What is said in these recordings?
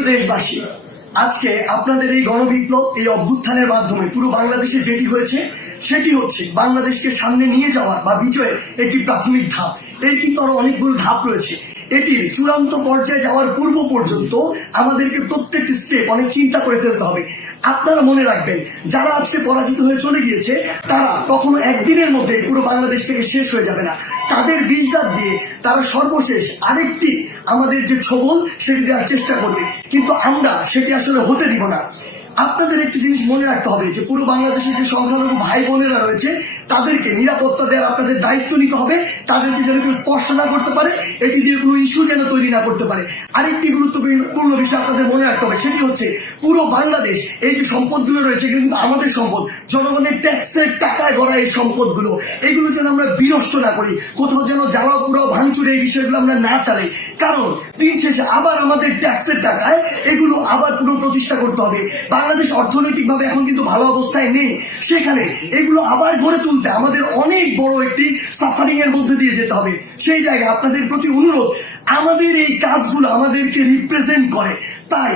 প্রিয় দেশবাসী, আজকে আপনাদের এই গণবিপ্লব, এই অভ্যুত্থানের মাধ্যমে পুরো বাংলাদেশে যেটি হয়েছে সেটি হচ্ছে বাংলাদেশকে সামনে নিয়ে যাওয়া বা বিজয়ের একটি প্রাথমিক ধাপ। এর কিন্তু আরো অনেকগুলো ধাপ রয়েছে। এটির চূড়ান্ত পর্যায়ে যাওয়ার পূর্ব পর্যন্ত আমাদেরকে প্রত্যেকটি স্টেপ অনেক চিন্তা করে ফেলতে হবে। আপনারা মনে রাখবেন, যারা আজকে পরাজিত হয়ে চলে গিয়েছে তারা কখনো একদিনের মধ্যে পুরো বাংলাদেশ থেকে শেষ হয়ে যাবে না। তাদের বীজদার দিয়ে তারা সর্বশেষ আরেকটি আমাদের যে ছবল সেটি দেওয়ার চেষ্টা করবে, কিন্তু আমরা সেটি আসলে হতে দিব না। আপনাদের একটি জিনিস মনে রাখতে হবে যে পুরো বাংলাদেশের যে সংখ্যালঘু ভাই বোনেরা রয়েছে তাদেরকে নিরাপত্তা দেওয়ার আপনাদের দায়িত্ব নিতে হবে। তাদেরকে যেন কেউ স্পর্শ না করতে পারে, এটি দিয়ে কোনো ইস্যু যেন তৈরি না করতে পারে। আরেকটি গুরুত্বপূর্ণ বিষয় আপনাদের মনে রাখতে হবে, সেটি হচ্ছে পুরো বাংলাদেশ, এই যে সম্পদগুলো রয়েছে কিন্তু আমাদের সম্পদ, জনগণের ট্যাক্সের টাকায় গড়া এই সম্পদগুলো, এগুলো যেন আমরা বিনষ্ট না করি, কোথাও যেন জ্বালাও পুরো ভাঙচুর এই বিষয়গুলো আমরা না চালাই। কারণ দিন শেষে আবার আমাদের ট্যাক্সের টাকায় এগুলো আবার পুরো প্রতিষ্ঠা করতে হবে। বাংলাদেশ অর্থনৈতিকভাবে এখন কিন্তু ভালো অবস্থায় নেই, সেখানে এগুলো আবার গড়ে তুলতে আমাদের অনেক বড় একটি সাফারিং এর মধ্যে দিয়ে যেতে হবে। সেই জায়গায় আপনাদের প্রতি অনুরোধ, আমাদের এই কাজগুলো আমাদেরকে রিপ্রেজেন্ট করে। তাই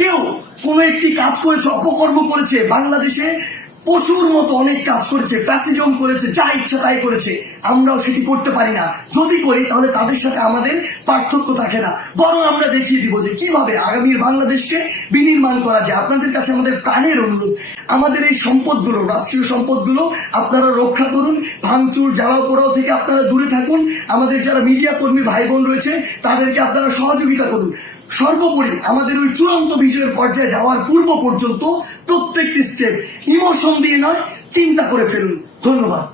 কেউ কোনো একটি কাজ করেছে, অপকর্ম করেছে, বাংলাদেশে পশুর মতো অনেক কাজ করেছে, ফ্যাসিজম করেছে, যা ইচ্ছা তাই করেছে, আমরাও সেটি করতে পারি না। যদি করি তাহলে তাদের সাথে আমাদের পার্থক্য থাকে না, বরং আমরা দেখিয়ে দিব যে কিভাবে আগামীর বাংলাদেশকে বিনির্মাণ করা যায়। আপনাদের কাছে আমাদের প্রাণের অনুরোধ, আমাদের এই সম্পদগুলো, রাষ্ট্রীয় সম্পদগুলো আপনারা রক্ষা করুন, ভাঙচুর জ্বালাও পোড়াও থেকে আপনারা দূরে থাকুন। আমাদের যারা মিডিয়া কর্মী ভাই বোন রয়েছে তাদেরকে আপনারা সহযোগিতা করুন। সর্বোপরি আমাদের ওই চূড়ান্ত বিজয়ের পর্যায়ে যাওয়ার পূর্ব পর্যন্ত প্রত্যেকটি স্টেপ ইমোশন দিয়ে নয়, চিন্তা করে ফেলুন। ধন্যবাদ।